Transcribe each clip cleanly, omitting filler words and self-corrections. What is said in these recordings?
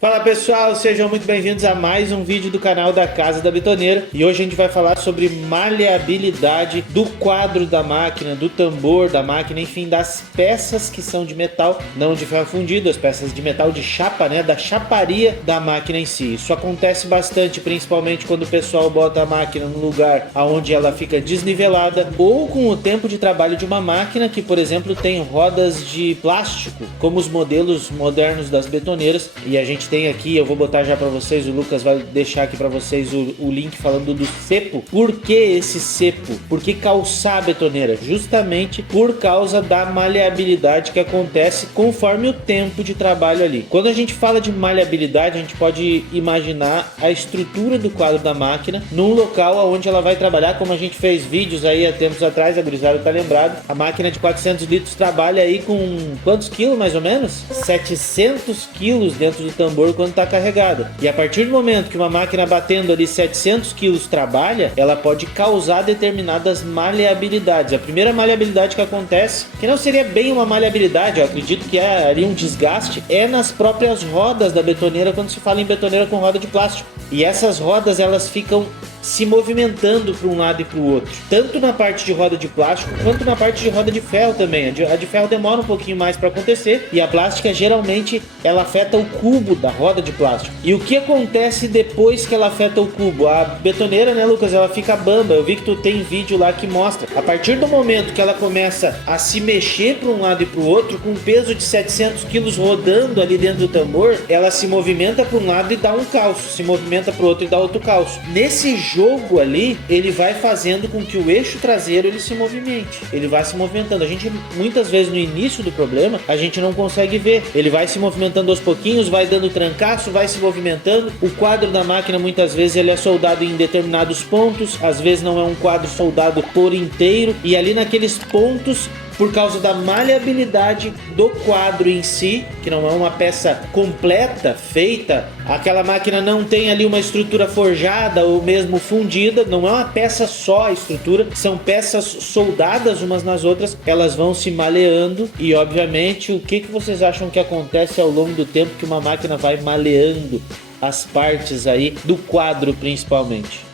Fala pessoal, sejam muito bem-vindos a mais um vídeo do canal da Casa da Betoneira. E hoje a gente vai falar sobre maleabilidade do quadro da máquina, do tambor da máquina, enfim, das peças que são de metal, não de ferro fundido, as peças de metal de chapa, né, da chaparia da máquina em si. Isso acontece bastante, principalmente quando o pessoal bota a máquina no lugar onde ela fica desnivelada, ou com o tempo de trabalho de uma máquina que, por exemplo, tem rodas de plástico, como os modelos modernos das betoneiras. E a gente tem aqui, eu vou botar já para vocês, o Lucas vai deixar aqui para vocês o link falando do cepo. Por que esse cepo? Por que calçar a betoneira? Justamente por causa da maleabilidade que acontece conforme o tempo de trabalho ali. Quando a gente fala de maleabilidade, a gente pode imaginar a estrutura do quadro da máquina num local onde ela vai trabalhar, como a gente fez vídeos aí há tempos atrás, a gurizada tá lembrado. A máquina de 400 litros trabalha aí com quantos quilos mais ou menos? 700 quilos dentro do tambor quando está carregada. E a partir do momento que uma máquina batendo ali 700 quilos trabalha, ela pode causar determinadas maleabilidades. A primeira maleabilidade que acontece, que não seria bem uma maleabilidade, eu acredito que é ali um desgaste, é nas próprias rodas da betoneira, quando se fala em betoneira com roda de plástico. E essas rodas, elas ficam se movimentando para um lado e para o outro, tanto na parte de roda de plástico quanto na parte de roda de ferro também. A de ferro demora um pouquinho mais para acontecer, e a plástica geralmente ela afeta o cubo da roda de plástico. E o que acontece depois que ela afeta o cubo? A betoneira, né, Lucas, ela fica bamba. Eu vi que tu tem vídeo lá que mostra. A partir do momento que ela começa a se mexer para um lado e para o outro, com um peso de 700 quilos rodando ali dentro do tambor, ela se movimenta para um lado e dá um calço, se movimenta para o outro e dá outro calço. Nesse jogo ali, ele vai fazendo com que o eixo traseiro ele se movimente, ele vai se movimentando. A gente muitas vezes no início do problema a gente não consegue ver, ele vai se movimentando aos pouquinhos, vai dando trancaço, vai se movimentando. O quadro da máquina muitas vezes ele é soldado em determinados pontos, às vezes não é um quadro soldado por inteiro, e ali naqueles pontos, por causa da maleabilidade do quadro em si, que não é uma peça completa, feita, aquela máquina não tem ali uma estrutura forjada ou mesmo fundida, não é uma peça só a estrutura, são peças soldadas umas nas outras, elas vão se maleando. E obviamente, o que vocês acham que acontece ao longo do tempo que uma máquina vai maleando as partes aí do quadro principalmente?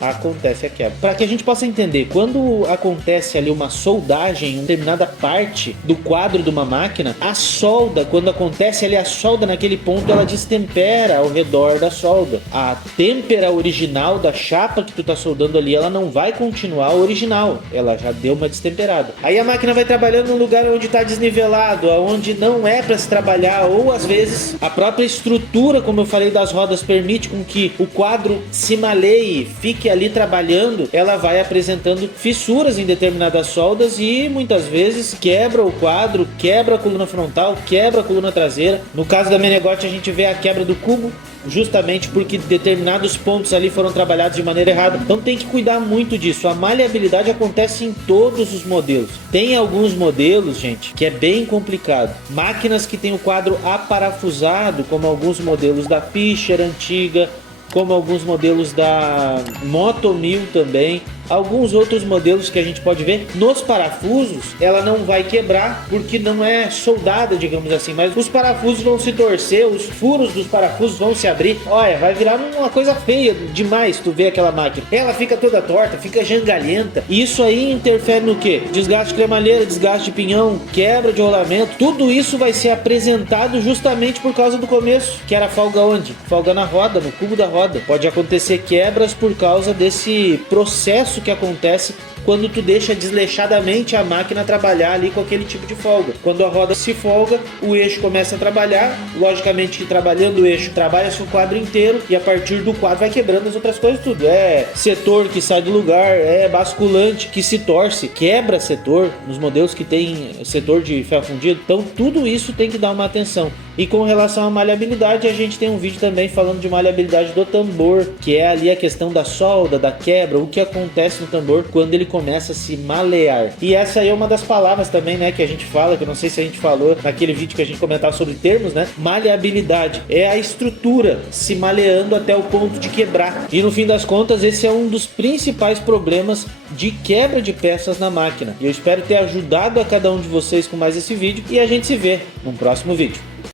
Acontece a quebra. Para que a gente possa entender, quando acontece ali uma soldagem em uma determinada parte do quadro de uma máquina, a solda, quando acontece ali a solda naquele ponto, ela destempera ao redor da solda. A têmpera original da chapa que tu tá soldando ali, ela não vai continuar original, ela já deu uma destemperada. Aí a máquina vai trabalhando num lugar onde tá desnivelado, onde não é para se trabalhar, ou às vezes a própria estrutura, como eu falei, das rodas permite com que o quadro se maleie, fique ali trabalhando, ela vai apresentando fissuras em determinadas soldas e muitas vezes quebra o quadro, quebra a coluna frontal, quebra a coluna traseira. No caso da Menegote a gente vê a quebra do cubo, justamente porque determinados pontos ali foram trabalhados de maneira errada. Então tem que cuidar muito disso. A maleabilidade acontece em todos os modelos. Tem alguns modelos, gente, que é bem complicado. Máquinas que tem o quadro aparafusado, como alguns modelos da Fischer antiga, como alguns modelos da Moto 1000 também. Alguns outros modelos que a gente pode ver, nos parafusos ela não vai quebrar porque não é soldada, digamos assim, mas os parafusos vão se torcer, os furos dos parafusos vão se abrir. Olha, vai virar uma coisa feia demais tu ver aquela máquina. Ela fica toda torta, fica jangalhenta, e isso aí interfere no que? Desgaste de cremalheira, desgaste de pinhão, quebra de rolamento. Tudo isso vai ser apresentado justamente por causa do começo, que era folga onde? Folga na roda, no cubo da roda. Pode acontecer quebras por causa desse processo que acontece quando tu deixa desleixadamente a máquina trabalhar ali com aquele tipo de folga. Quando a roda se folga, o eixo começa a trabalhar, logicamente que trabalhando o eixo, trabalha-se o quadro inteiro, e a partir do quadro vai quebrando as outras coisas tudo. É setor que sai do lugar, é basculante que se torce, quebra setor, nos modelos que tem setor de ferro fundido. Então tudo isso tem que dar uma atenção. E com relação à maleabilidade, a gente tem um vídeo também falando de maleabilidade do tambor, que é ali a questão da solda, da quebra, o que acontece no tambor quando ele começa a se malear. E essa aí é uma das palavras também, né, que a gente fala, que eu não sei se a gente falou naquele vídeo que a gente comentava sobre termos, né? Maleabilidade é a estrutura se maleando até o ponto de quebrar. E no fim das contas, esse é um dos principais problemas de quebra de peças na máquina. E eu espero ter ajudado a cada um de vocês com mais esse vídeo, e a gente se vê no próximo vídeo.